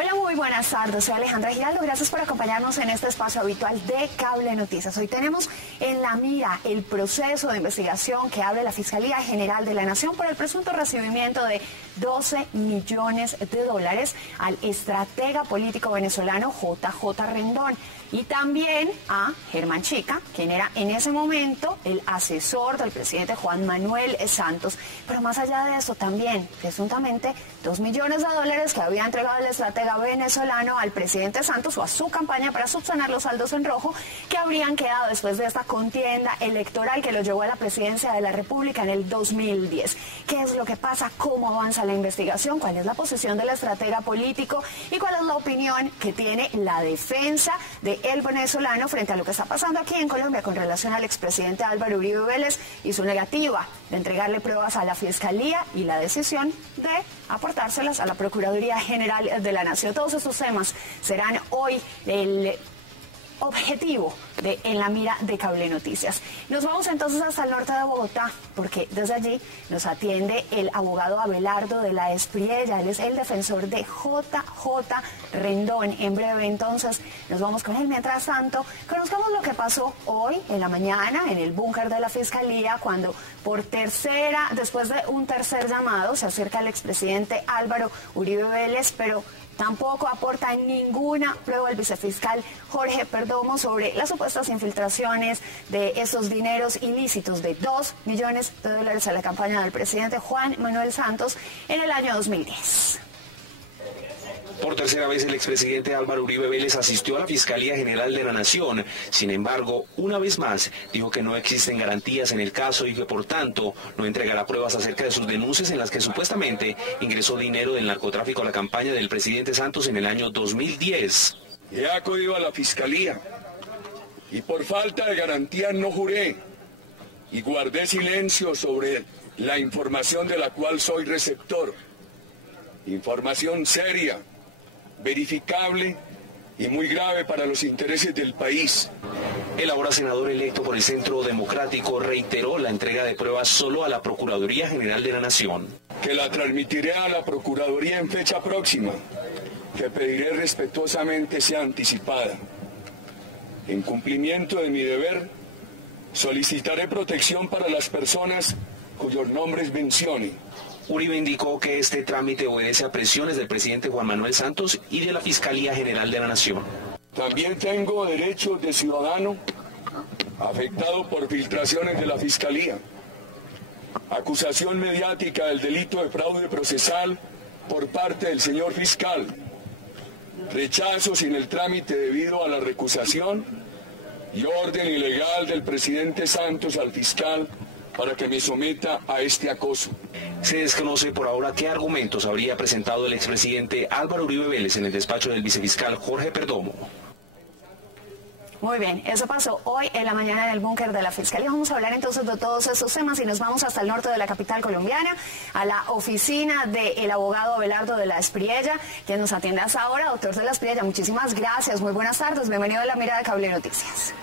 Hola, muy buenas tardes. Soy Alejandra Giraldo. Gracias por acompañarnos en este espacio habitual de Cable Noticias. Hoy tenemos en la mira el proceso de investigación que abre la Fiscalía General de la Nación por el presunto recibimiento de 12 millones de dólares al estratega político venezolano JJ Rendón y también a Germán Chica, quien era en ese momento el asesor del presidente Juan Manuel Santos. Pero más allá de eso, también presuntamente 2 millones de dólares que había entregado el estratega venezolano al presidente Santos o a su campaña para subsanar los saldos en rojo que habrían quedado después de esta contienda electoral que lo llevó a la presidencia de la República en el 2010. ¿Qué es lo que pasa? ¿Cómo avanza la investigación? ¿Cuál es la posición del estratega político? ¿Y cuál es la opinión que tiene la defensa de el venezolano frente a lo que está pasando aquí en Colombia con relación al expresidente Álvaro Uribe Vélez y su negativa de entregarle pruebas a la Fiscalía y la decisión de aportárselas a la Procuraduría General de la Nación? Todos estos temas serán hoy el objetivo de En la Mira de Cable Noticias. Nos vamos entonces hasta el norte de Bogotá, porque desde allí nos atiende el abogado Abelardo de la Espriella. Él es el defensor de JJ Rendón. En breve entonces nos vamos con él. Mientras tanto, conozcamos lo que pasó hoy en la mañana en el búnker de la Fiscalía, cuando después de un tercer llamado, se acerca el expresidente Álvaro Uribe Vélez, pero tampoco aporta ninguna prueba el vicefiscal Jorge Perdomo sobre las supuestas infiltraciones de esos dineros ilícitos de 2 millones de dólares a la campaña del presidente Juan Manuel Santos en el año 2010. Por tercera vez el expresidente Álvaro Uribe Vélez asistió a la Fiscalía General de la Nación. Sin embargo, una vez más, dijo que no existen garantías en el caso y que, por tanto, no entregará pruebas acerca de sus denuncias en las que supuestamente ingresó dinero del narcotráfico a la campaña del presidente Santos en el año 2010. He acudido a la Fiscalía y por falta de garantías no juré y guardé silencio sobre la información de la cual soy receptor. Información seria, verificable y muy grave para los intereses del país. El ahora senador electo por el Centro Democrático reiteró la entrega de pruebas solo a la Procuraduría General de la Nación. Que la transmitiré a la Procuraduría en fecha próxima, que pediré respetuosamente sea anticipada. En cumplimiento de mi deber, solicitaré protección para las personas cuyos nombres mencione. Uribe indicó que este trámite obedece a presiones del presidente Juan Manuel Santos y de la Fiscalía General de la Nación. También tengo derechos de ciudadano afectado por filtraciones de la Fiscalía. Acusación mediática del delito de fraude procesal por parte del señor fiscal. Rechazo sin el trámite debido a la recusación y orden ilegal del presidente Santos al fiscal para que me someta a este acoso. Se desconoce por ahora qué argumentos habría presentado el expresidente Álvaro Uribe Vélez en el despacho del vicefiscal Jorge Perdomo. Muy bien, eso pasó hoy en la mañana en el búnker de la Fiscalía. Vamos a hablar entonces de todos estos temas y nos vamos hasta el norte de la capital colombiana, a la oficina del abogado Abelardo de la Espriella, quien nos atiende hasta ahora. Doctor de la Espriella, muchísimas gracias, muy buenas tardes, bienvenido a La Mira de Cable Noticias.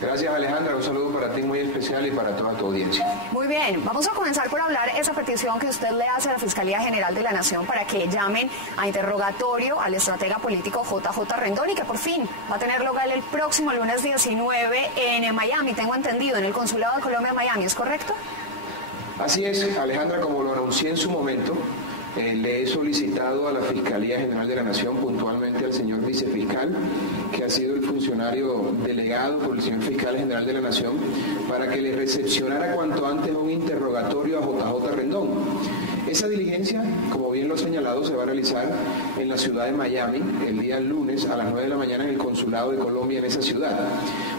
Gracias, Alejandra, un saludo para ti muy especial y para toda tu audiencia. Muy bien, vamos a comenzar por hablar esa petición que usted le hace a la Fiscalía General de la Nación para que llamen a interrogatorio al estratega político JJ Rendón y que por fin va a tener lugar el próximo lunes 19 en Miami, tengo entendido, en el Consulado de Colombia en Miami, ¿es correcto? Así es, Alejandra, como lo anuncié en su momento, le he solicitado a la Fiscalía General de la Nación, puntualmente al señor vicefiscal, que ha sido el funcionario delegado por el señor fiscal general de la Nación, para que le recepcionara cuanto antes un interrogatorio a JJ Rendón. Esa diligencia, como bien lo he señalado, se va a realizar en la ciudad de Miami el día lunes a las 9 de la mañana en el Consulado de Colombia en esa ciudad,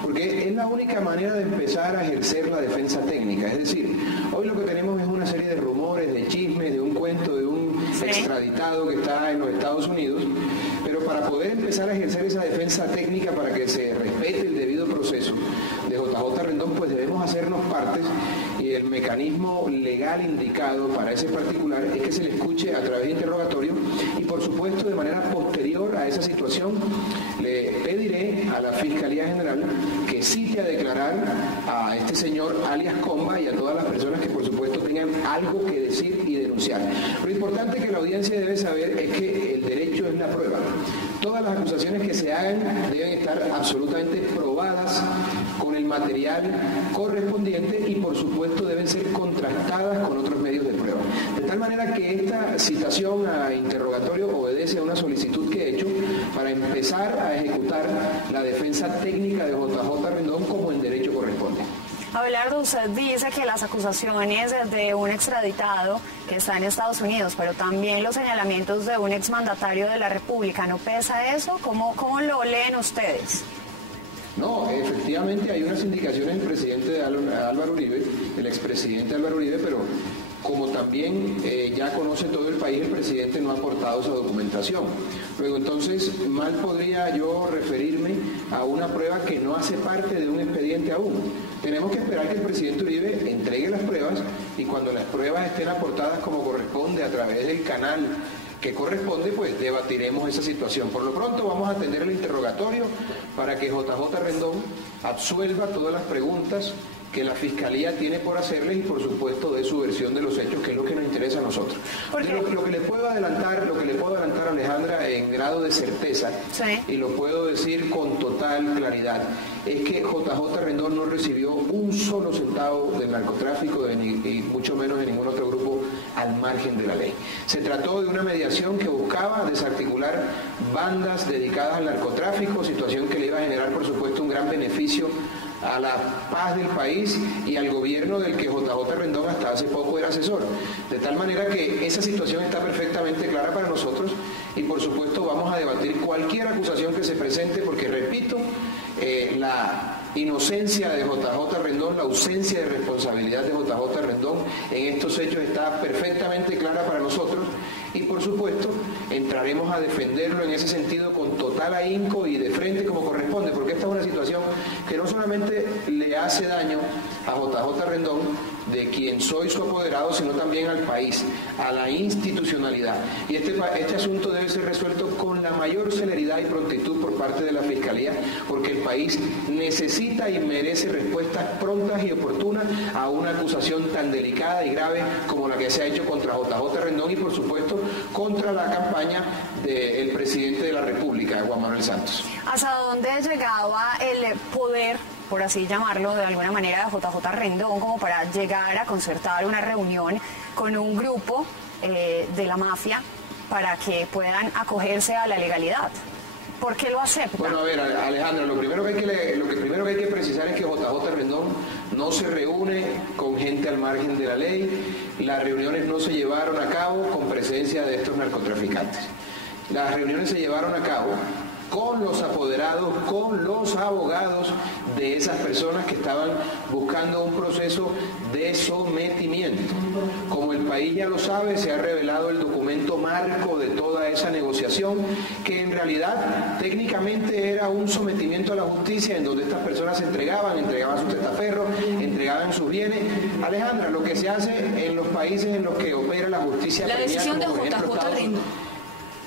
porque es la única manera de empezar a ejercer la defensa técnica. Es decir, hoy lo que tenemos es una serie de rumores, de chismes, de un cuento, de un extraditado que está en los Estados Unidos, pero para poder empezar a ejercer esa defensa técnica para que se respete el debido proceso de JJ Rendón, pues debemos hacernos partes el mecanismo legal indicado para ese particular es que se le escuche a través de interrogatorio y por supuesto de manera posterior a esa situación le pediré a la Fiscalía General que cite a declarar a este señor alias Comba y a todas las personas que por supuesto tengan algo que decir y denunciar. Lo importante que la audiencia debe saber es que el derecho es la prueba. Todas las acusaciones que se hagan deben estar absolutamente probadas con el material correspondiente y por supuesto deben ser contrastadas con otros medios de prueba. De tal manera que esta citación a interrogatorio obedece a una solicitud que he hecho para empezar a ejecutar la defensa técnica de JJ Rendón como en derecho corresponde. Abelardo, usted dice que las acusaciones de un extraditado que está en Estados Unidos, pero también los señalamientos de un exmandatario de la República, ¿no pesa eso? ¿Cómo lo leen ustedes? No, efectivamente hay unas indicaciones del presidente Álvaro Uribe, el expresidente Álvaro Uribe, pero como también ya conoce todo el país, el presidente no ha aportado esa documentación. Luego, entonces, mal podría yo referirme a una prueba que no hace parte de un expediente aún. Tenemos que esperar que el presidente Uribe entregue las pruebas y cuando las pruebas estén aportadas como corresponde a través del canal que corresponde, pues debatiremos esa situación. Por lo pronto vamos a atender el interrogatorio para que JJ Rendón absuelva todas las preguntas que la Fiscalía tiene por hacerle y por supuesto de su versión de los hechos, que es lo que nos interesa a nosotros. Lo que le puedo adelantar, Alejandra, en grado de certeza, sí, y lo puedo decir con total claridad, es que JJ Rendón no recibió un solo centavo del narcotráfico y mucho menos de ningún otro grupo al margen de la ley. Se trató de una mediación que buscaba desarticular bandas dedicadas al narcotráfico, situación que le iba a generar por supuesto un gran beneficio a la paz del país y al gobierno del que JJ Rendón hasta hace poco era asesor. De tal manera que esa situación está perfectamente clara para nosotros y por supuesto vamos a debatir cualquier acusación que se presente porque, repito, la inocencia de JJ Rendón, la ausencia de responsabilidad de JJ Rendón en estos hechos está perfectamente clara para nosotros y por supuesto entraremos a defenderlo en ese sentido con total ahínco y de frente como corresponde, porque esta es una situación que no solamente le hace daño a JJ Rendón, de quien soy su apoderado, sino también al país, a la institucionalidad. Y este asunto debe ser resuelto con la mayor celeridad y prontitud por parte de la Fiscalía, porque el país necesita y merece respuestas prontas y oportunas a una acusación tan delicada y grave como la que se ha hecho contra JJ Rendón y por supuesto contra la campaña del presidente de la República, Juan Manuel Santos. ¿Hasta dónde llegaba el poder, por así llamarlo de alguna manera, de JJ Rendón como para llegar a concertar una reunión con un grupo de la mafia para que puedan acogerse a la legalidad? ¿Por qué lo acepta? Bueno, a ver, Alejandra, lo primero que hay que precisar es que JJ Rendón no se reúne con gente al margen de la ley. Las reuniones no se llevaron a cabo con presencia de estos narcotraficantes. Las reuniones se llevaron a cabo con los apoderados, con los abogados de esas personas que estaban buscando un proceso de sometimiento. Como el país ya lo sabe, se ha revelado el documento marco de toda esa negociación, que en realidad técnicamente era un sometimiento a la justicia en donde estas personas entregaban sus testaferros, entregaban sus bienes. Alejandra, lo que se hace en los países en los que opera la justicia. La decisión de JJ Rendón.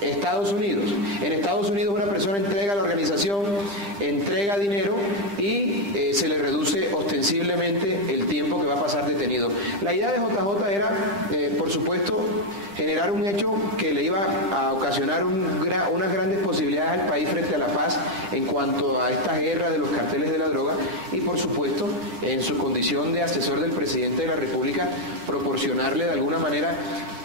Estados Unidos. En Estados Unidos una persona entrega a la organización, entrega dinero y se le reduce ostensiblemente el tiempo que va a pasar detenido. La idea de JJ era, por supuesto, generar un hecho que le iba a ocasionar unas grandes posibilidades al país frente a la paz en cuanto a esta guerra de los carteles de la droga y, por supuesto, en su condición de asesor del presidente de la República, proporcionarle de alguna manera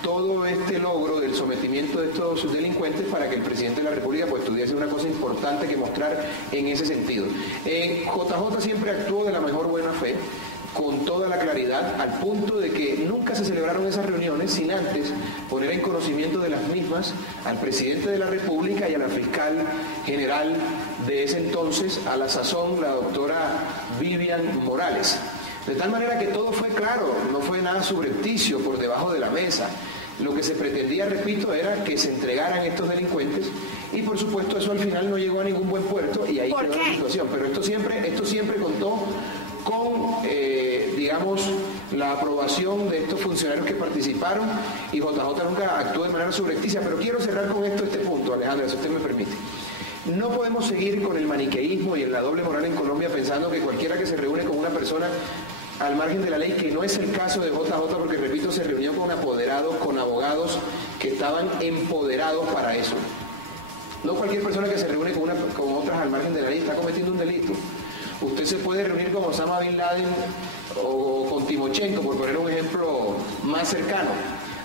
todo este logro del sometimiento de estos delincuentes para que el presidente de la República pues tuviese una cosa importante que mostrar en ese sentido. JJ siempre actuó de la mejor buena fe, con toda la claridad, al punto de que nunca se celebraron esas reuniones sin antes poner en conocimiento de las mismas al presidente de la República y a la fiscal general de ese entonces, a la sazón, la doctora Vivian Morales. De tal manera que todo fue claro, no fue nada subrepticio por debajo de la mesa. Lo que se pretendía, repito, era que se entregaran estos delincuentes y por supuesto eso al final no llegó a ningún buen puerto y ahí quedó la situación. Pero esto siempre contó con, digamos, la aprobación de estos funcionarios que participaron y JJ nunca actuó de manera subrepticia. Pero quiero cerrar con este punto, Alejandra, si usted me permite. No podemos seguir con el maniqueísmo y en la doble moral en Colombia pensando que cualquiera que se reúne con una persona al margen de la ley, que no es el caso de JJ, porque repito, se reunió con apoderados, con abogados que estaban empoderados para eso. No cualquier persona que se reúne con otras al margen de la ley está cometiendo un delito. Usted se puede reunir con Osama Bin Laden o con Timochenko, por poner un ejemplo más cercano,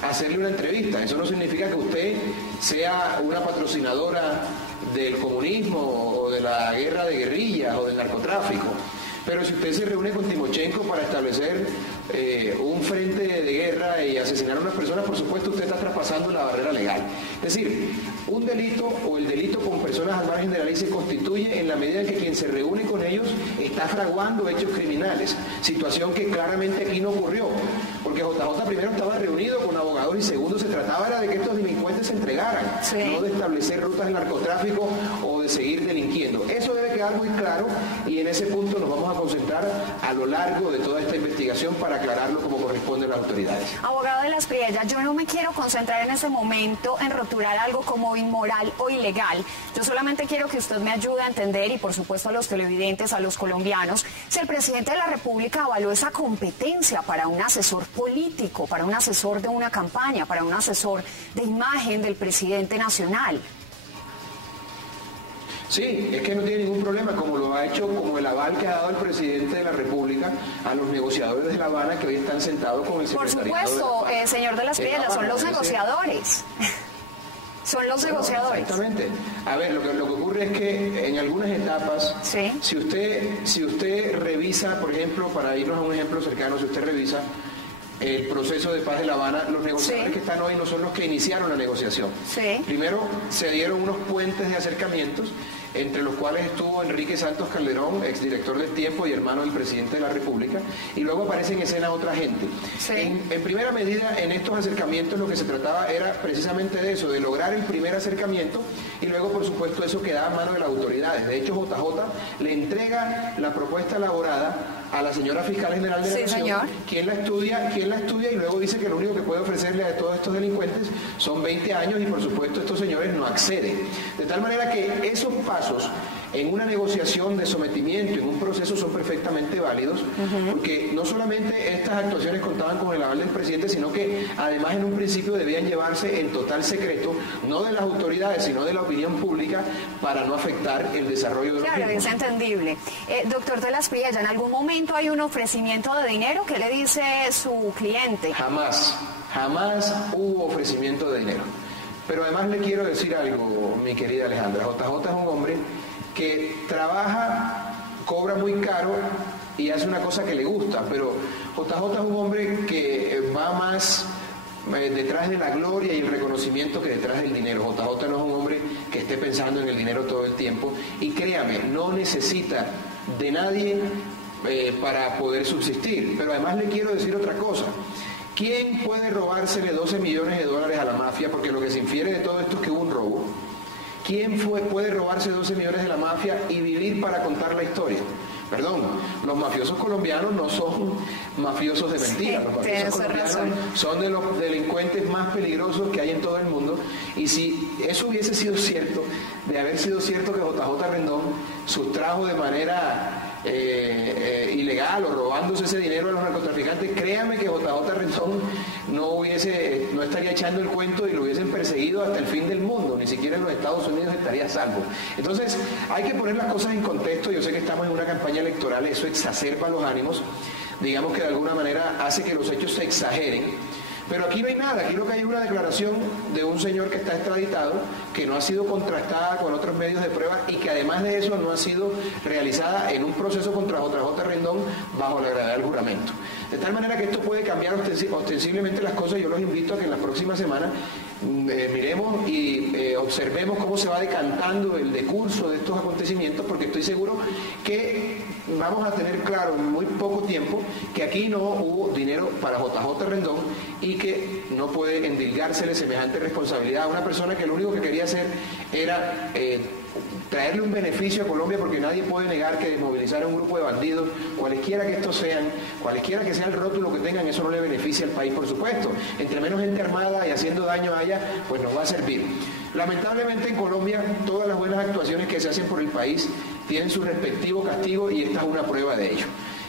hacerle una entrevista. Eso no significa que usted sea una patrocinadora del comunismo o de la guerra de guerrillas o del narcotráfico. Pero si usted se reúne con Timochenko para establecer un frente de guerra y asesinar a unas personas, por supuesto usted está traspasando la barrera legal. Es decir, un delito o el delito con personas al margen de la ley se constituye en la medida en que quien se reúne con ellos está fraguando hechos criminales, situación que claramente aquí no ocurrió, porque JJ primero estaba reunido con abogados y segundo se trataba era de que estos delincuentes se entregaran, no de establecer rutas de narcotráfico o de seguir delinquiendo. Eso debe quedar muy claro y en ese punto nos vamos a concentrar a lo largo de toda esta investigación para aclararlo como corresponde a las autoridades. Abogado de las Priellas, yo no me quiero concentrar en este momento en rotular algo como inmoral o ilegal. Yo solamente quiero que usted me ayude a entender, y por supuesto a los televidentes, a los colombianos, si el presidente de la República avaló esa competencia para un asesor político, para un asesor de una campaña, para un asesor de imagen del presidente nacional. Sí, es que no tiene ningún problema, como lo ha hecho, como el aval que ha dado el presidente de la República a los negociadores de La Habana que hoy están sentados con el secretariado. Por supuesto, señor de las Priellas, son los negociadores. Son los negociadores. Exactamente. A ver, lo que ocurre es que en algunas etapas, ¿sí? si usted revisa, por ejemplo, para irnos a un ejemplo cercano, si usted revisa el proceso de paz de La Habana, los negociadores que están hoy no son los que iniciaron la negociación. Sí. Primero se dieron unos puentes de acercamientos, entre los cuales estuvo Enrique Santos Calderón, exdirector del Tiempo y hermano del presidente de la República, y luego aparece en escena otra gente. Sí. En primera medida, en estos acercamientos lo que se trataba era precisamente de eso, de lograr el primer acercamiento, y luego, por supuesto, eso quedaba a mano de las autoridades. De hecho, JJ le entrega la propuesta elaborada a la señora fiscal general de la Nación, señor. quien la estudia y luego dice que lo único que puede ofrecerle a todos estos delincuentes son 20 años y por supuesto estos señores no acceden. De tal manera que esos pasos en una negociación de sometimiento, en un proceso, son perfectamente válidos, porque no solamente estas actuaciones contaban con el aval del presidente, sino que además en un principio debían llevarse en total secreto, no de las autoridades, sino de la opinión pública, para no afectar el desarrollo de los mismos. Claro, es entendible. Doctor de las Priellas, ¿en algún momento hay un ofrecimiento de dinero? ¿Qué le dice su cliente? Jamás hubo ofrecimiento de dinero. Pero además le quiero decir algo, mi querida Alejandra. JJ es un hombre que trabaja, cobra muy caro y hace una cosa que le gusta, pero JJ es un hombre que va más detrás de la gloria y el reconocimiento que detrás del dinero. JJ no es un hombre que esté pensando en el dinero todo el tiempo y créame, no necesita de nadie para poder subsistir. Pero además le quiero decir otra cosa. ¿Quién puede robársele 12 millones de dólares a la mafia? Porque lo que se infiere de todo esto es que hubo un robo. ¿Quién puede robarse 12 millones de la mafia y vivir para contar la historia? Perdón, los mafiosos colombianos no son mafiosos de mentiras. Los mafiosos colombianos son de los delincuentes más peligrosos que hay en todo el mundo. Y si eso hubiese sido cierto, de haber sido cierto que JJ Rendón sustrajo de manera ilegal o robándose ese dinero a los narcotraficantes, créame que JJ Rendón no estaría echando el cuento y lo hubiesen perseguido hasta el fin del mundo, ni siquiera en los Estados Unidos estaría a salvo. Entonces hay que poner las cosas en contexto. Yo sé que estamos en una campaña electoral, eso exacerba los ánimos, digamos que de alguna manera hace que los hechos se exageren. Pero aquí no hay nada, aquí lo que hay es una declaración de un señor que está extraditado, que no ha sido contrastada con otros medios de prueba y que además de eso no ha sido realizada en un proceso contra JJ Rendón bajo la gravedad del juramento. De tal manera que esto puede cambiar ostensiblemente las cosas. Yo los invito a que en las próximas semanas miremos y observemos cómo se va decantando el decurso de estos acontecimientos, porque estoy seguro que vamos a tener claro en muy poco tiempo que aquí no hubo dinero para JJ Rendón y que no puede endilgársele semejante responsabilidad a una persona que lo único que quería hacer era traerle un beneficio a Colombia, porque nadie puede negar que desmovilizar a un grupo de bandidos, cualesquiera que estos sean, cualesquiera que sea el rótulo que tengan, eso no le beneficia al país, por supuesto. Entre menos gente armada y haciendo daño a ella, pues nos va a servir. Lamentablemente en Colombia todas las buenas actuaciones que se hacen por el país tienen su respectivo castigo y esta es una prueba de ello.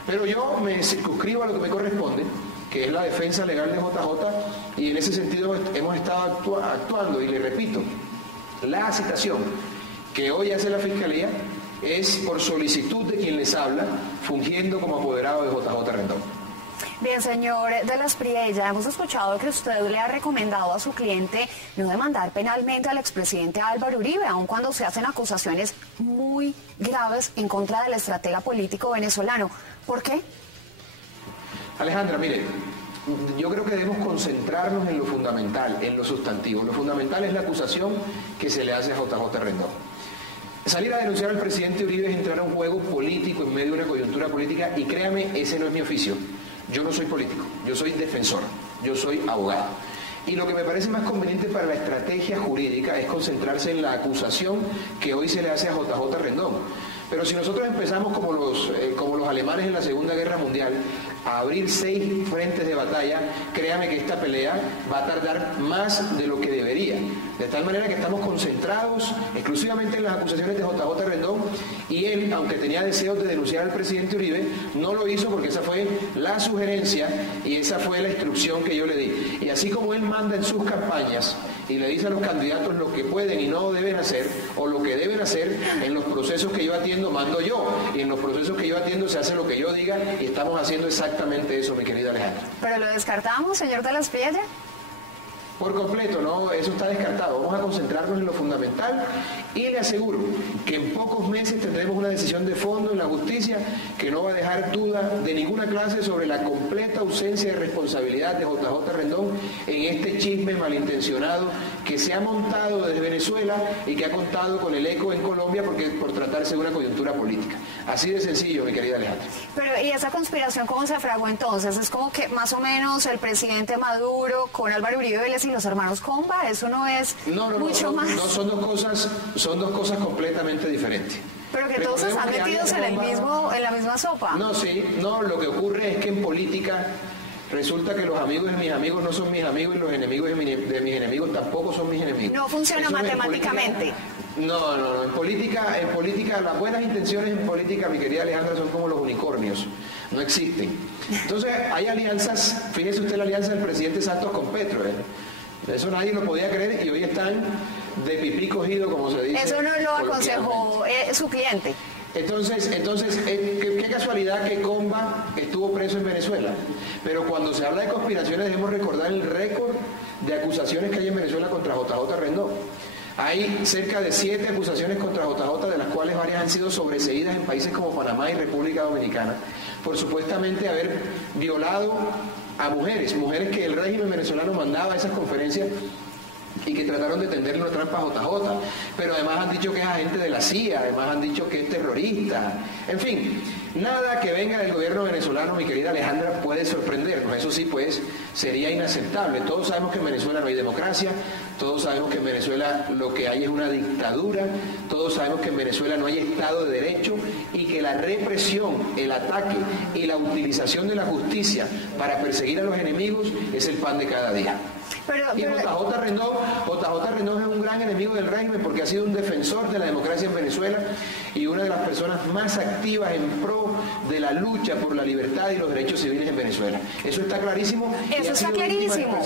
Pero yo me circunscribo a lo que me corresponde, que es la defensa legal de JJ, y en ese sentido hemos estado actuando, y le repito, la citación que hoy hace la Fiscalía es por solicitud de quien les habla, fungiendo como apoderado de JJ Rendón. Bien, señor de las Priella, hemos escuchado que usted le ha recomendado a su cliente no demandar penalmente al expresidente Álvaro Uribe, aun cuando se hacen acusaciones muy graves en contra del estratega político venezolano. ¿Por qué? Alejandra, mire, yo creo que debemos concentrarnos en lo fundamental, en lo sustantivo. Lo fundamental es la acusación que se le hace a JJ Rendón. Salir a denunciar al presidente Uribe es entrar a un juego político en medio de una coyuntura política, y créame, ese no es mi oficio. Yo no soy político, yo soy defensor, yo soy abogado. Y lo que me parece más conveniente para la estrategia jurídica es concentrarse en la acusación que hoy se le hace a JJ Rendón. Pero si nosotros empezamos como los alemanes en la Segunda Guerra Mundial a abrir 6 frentes de batalla, créame que esta pelea va a tardar más de lo que debería. De tal manera que estamos concentrados exclusivamente en las acusaciones de JJ Rendón, y él, aunque tenía deseos de denunciar al presidente Uribe, no lo hizo porque esa fue la sugerencia y esa fue la instrucción que yo le di. Y así como él manda en sus campañas y le dice a los candidatos lo que pueden y no deben hacer, o lo que deben hacer, en los procesos que yo atiendo mando yo, y en los procesos que yo atiendo se hace lo que yo diga, y estamos haciendo exactamente eso, mi querida Alejandra. ¿Pero lo descartamos, señor de las Priella? Por completo, no, eso está descartado. Vamos a concentrarnos en lo fundamental, y le aseguro que en pocos meses tendremos una decisión de fondo en la justicia que no va a dejar duda de ninguna clase sobre la completa ausencia de responsabilidad de JJ Rendón en este chisme malintencionado que se ha montado desde Venezuela y que ha contado con el eco en Colombia por tratarse de una coyuntura política. Así de sencillo, mi querida Alejandra. Pero, ¿y esa conspiración cómo se fraguó entonces? Es como que más o menos el presidente Maduro con Álvaro Uribe Vélez y los hermanos Comba, eso no es mucho más. No, son dos cosas completamente diferentes. Pero que todos están metidos en la misma sopa. No, lo que ocurre es que en política resulta que los amigos de mis amigos no son mis amigos, y los enemigos de mis enemigos tampoco son mis enemigos. No funciona matemáticamente. No, en política, las buenas intenciones en política, mi querida Alejandra, son como los unicornios, no existen. Entonces hay alianzas, fíjese usted la alianza del presidente Santos con Petro, eso nadie lo podía creer, y hoy están de pipí cogido, como se dice. Eso no lo aconsejó su cliente. Entonces, qué casualidad que Comba estuvo preso en Venezuela. Pero cuando se habla de conspiraciones, debemos recordar el récord de acusaciones que hay en Venezuela contra JJ Rendón. Hay cerca de 7 acusaciones contra JJ, de las cuales varias han sido sobreseídas en países como Panamá y República Dominicana, por supuestamente haber violado a mujeres que el régimen venezolano mandaba a esas conferencias y que trataron de tenderle una trampa a JJ, pero además han dicho que es agente de la CIA, además han dicho que es terrorista, en fin, nada que venga del gobierno venezolano, mi querida Alejandra, puede sorprendernos. Eso sí, pues, sería inaceptable. Todos sabemos que en Venezuela no hay democracia, todos sabemos que en Venezuela lo que hay es una dictadura, todos sabemos que en Venezuela no hay Estado de Derecho, y que la represión, el ataque y la utilización de la justicia para perseguir a los enemigos es el pan de cada día. Y JJ Rendón es un gran enemigo del régimen, porque ha sido un defensor de la democracia en Venezuela y una de las personas más activas en pro de la lucha por la libertad y los derechos civiles en Venezuela. Eso está clarísimo. Eso está clarísimo.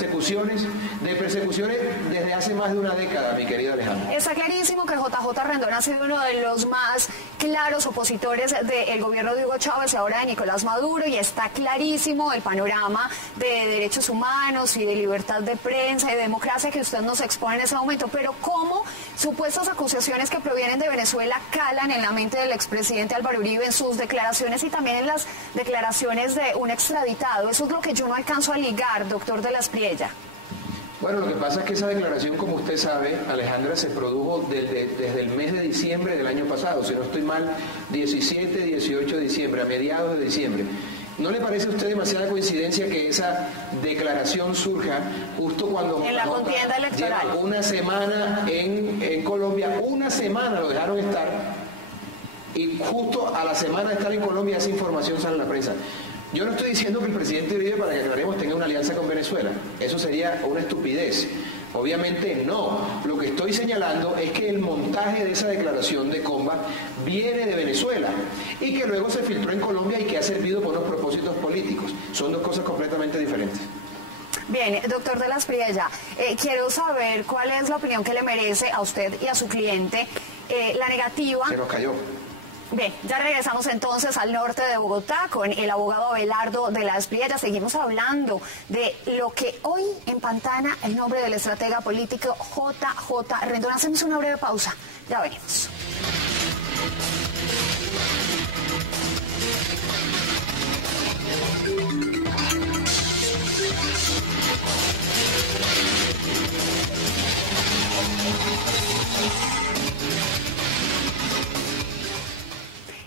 De persecuciones desde hace más de una década, mi querida Alejandra. Está clarísimo que JJ Rendón ha sido uno de los más claros opositores del gobierno de Hugo Chávez y ahora de Nicolás Maduro, y está clarísimo el panorama de derechos humanos y de libertad de prensa y de democracia que usted nos expone en ese momento. Pero ¿cómo supuestas acusaciones que provienen de Venezuela calan en la mente del expresidente Álvaro Uribe, en sus declaraciones y también en las declaraciones de un extraditado? Eso es lo que yo no alcanzo a ligar, doctor de las Priella. Bueno, lo que pasa es que esa declaración, como usted sabe, Alejandra, se produjo desde el mes de diciembre del año pasado, si no estoy mal, 17, 18 de diciembre, a mediados de diciembre. ¿No le parece a usted demasiada coincidencia que esa declaración surja justo cuando en la contienda electoral lleva una semana en Colombia, una semana lo dejaron estar, y justo a la semana de estar en Colombia esa información sale en la prensa? Yo no estoy diciendo que el presidente Uribe, para que aclaremos, tenga una alianza con Venezuela. Eso sería una estupidez. Obviamente no. Lo que estoy señalando es que el montaje de esa declaración de Comba viene de Venezuela y que luego se filtró en Colombia y que ha servido por unos propósitos políticos. Son dos cosas completamente diferentes. Bien, doctor de la Espriella, quiero saber cuál es la opinión que le merece a usted y a su cliente la negativa. Se nos cayó. Bien, ya regresamos entonces al norte de Bogotá con el abogado Abelardo de la Espriella. Seguimos hablando de lo que hoy empantana el nombre del estratega político JJ Rendón. Hacemos una breve pausa, ya venimos.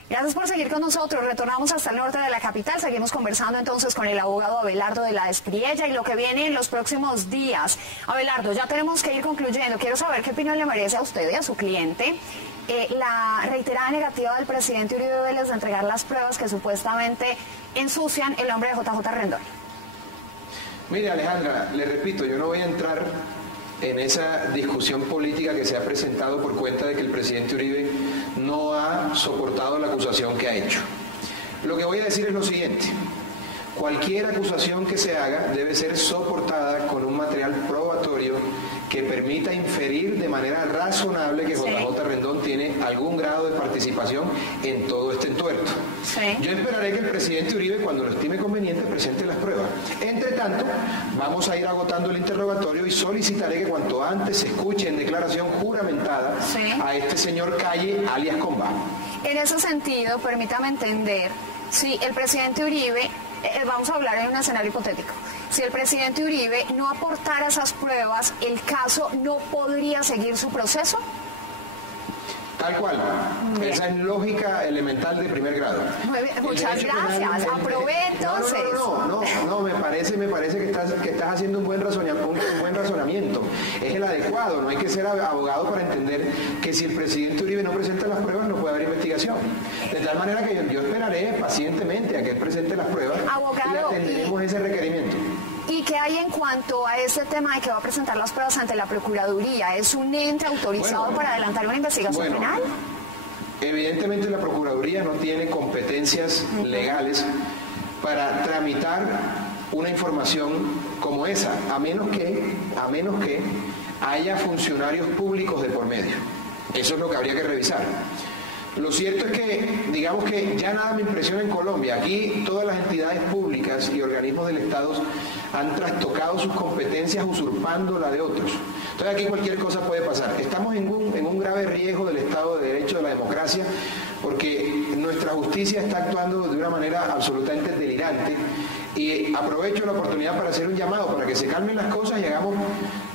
Gracias por seguir con nosotros. Retornamos hasta el norte de la capital. Seguimos conversando entonces con el abogado Abelardo de la Espriella y lo que viene en los próximos días. Abelardo, ya tenemos que ir concluyendo. Quiero saber qué opinión le merece a usted y a su cliente la reiterada negativa del presidente Uribe Vélez de entregar las pruebas que supuestamente ensucian el nombre de JJ Rendón. Mire, Alejandra, le repito, yo no voy a entrar en esa discusión política que se ha presentado por cuenta de que el presidente Uribe no ha soportado la acusación que ha hecho. Lo que voy a decir es lo siguiente: cualquier acusación que se haga debe ser soportada con un material probatorio que permita inferir de manera razonable que JJ Rendón tiene algún grado de participación en todo este entuerto. Sí. Yo esperaré que el presidente Uribe, cuando lo estime conveniente, presente las pruebas. Entre tanto, vamos a ir agotando el interrogatorio y solicitaré que cuanto antes se escuche en declaración juramentada a este señor Calle, alias Comba. En ese sentido, permítame entender, si el presidente Uribe, vamos a hablar en un escenario hipotético, si el presidente Uribe no aportara esas pruebas, ¿el caso no podría seguir su proceso? Tal cual. Bien. Esa es lógica elemental de primer grado. Muchas gracias. Aprobé entonces. No, me parece que estás haciendo un buen razonamiento. Es el adecuado. No hay que ser abogado para entender que si el presidente Uribe no presenta las pruebas no puede haber investigación. De tal manera que yo esperaré pacientemente a que él presente las pruebas, abogado, y atenderemos ese requerimiento. ¿Y qué hay en cuanto a este tema de que va a presentar las pruebas ante la Procuraduría? ¿Es un ente autorizado para adelantar una investigación penal? Evidentemente la Procuraduría no tiene competencias legales para tramitar una información como esa, a menos que haya funcionarios públicos de por medio. Eso es lo que habría que revisar. Lo cierto es que, digamos que ya nada me impresiona en Colombia. Aquí todas las entidades públicas y organismos del Estado han trastocado sus competencias usurpando la de otros. Entonces aquí cualquier cosa puede pasar. Estamos en un grave riesgo del Estado de Derecho, de la democracia, porque nuestra justicia está actuando de una manera absolutamente delirante. Y aprovecho la oportunidad para hacer un llamado para que se calmen las cosas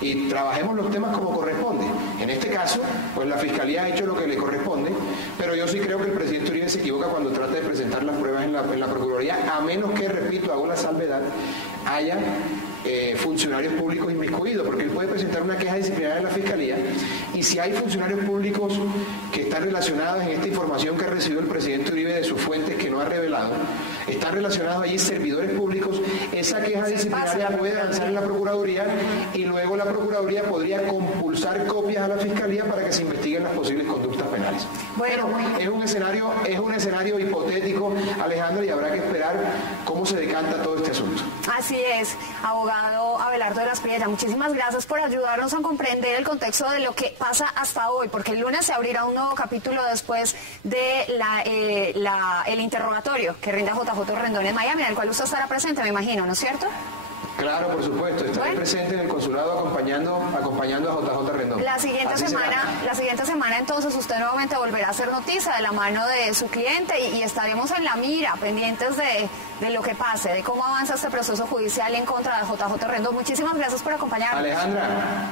y trabajemos los temas como corresponde. En este caso, pues la Fiscalía ha hecho lo que le corresponde, pero yo sí creo que el presidente Uribe se equivoca cuando trata de presentar las pruebas en la Procuraduría, a menos que, repito, hago una salvedad, haya funcionarios públicos inmiscuidos, porque él puede presentar una queja disciplinaria en la Fiscalía, y si hay funcionarios públicos que están relacionados en esta información que ha recibido el presidente Uribe de sus fuentes que no ha revelado, están relacionados allí servidores públicos, esa queja disciplinaria puede avanzar en la Procuraduría y luego la Procuraduría podría compulsar copias a la Fiscalía para que se investiguen las posibles conductas penales. Bueno, es un escenario hipotético, Alejandra, y habrá que esperar cómo se decanta todo este asunto. Así es, abogado Abelardo de la Espriella, muchísimas gracias por ayudarnos a comprender el contexto de lo que pasa hasta hoy, porque el lunes se abrirá un nuevo capítulo después de el interrogatorio que rinda JJ Rendón en Miami, en el cual usted estará presente, me imagino, ¿no es cierto? Claro, por supuesto. Estaré presente en el consulado acompañando a JJ Rendón. La siguiente semana entonces usted nuevamente volverá a hacer noticia de la mano de su cliente y estaremos en la mira, pendientes de lo que pase, de cómo avanza este proceso judicial en contra de JJ Rendón. Muchísimas gracias por acompañarnos.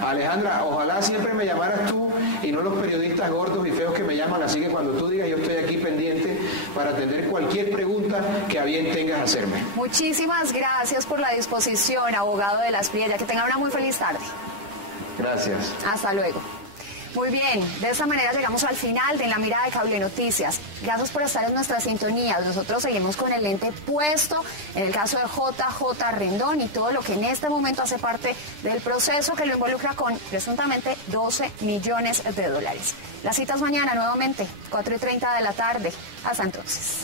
Alejandra, ojalá siempre me llamaras tú y no los periodistas gordos y feos que me llaman, así que cuando tú digas yo estoy aquí pendiente para atender cualquier pregunta que a bien tengas hacerme. Muchísimas gracias por la disposición, abogado de Las Piedras. Que tenga una muy feliz tarde. Gracias. Hasta luego. Muy bien, de esta manera llegamos al final de En la Mira de Cable Noticias. Gracias por estar en nuestra sintonía. Nosotros seguimos con el lente puesto en el caso de JJ Rendón y todo lo que en este momento hace parte del proceso que lo involucra con presuntamente 12 millones de dólares. Las citas mañana nuevamente, 4:30 de la tarde. Hasta entonces.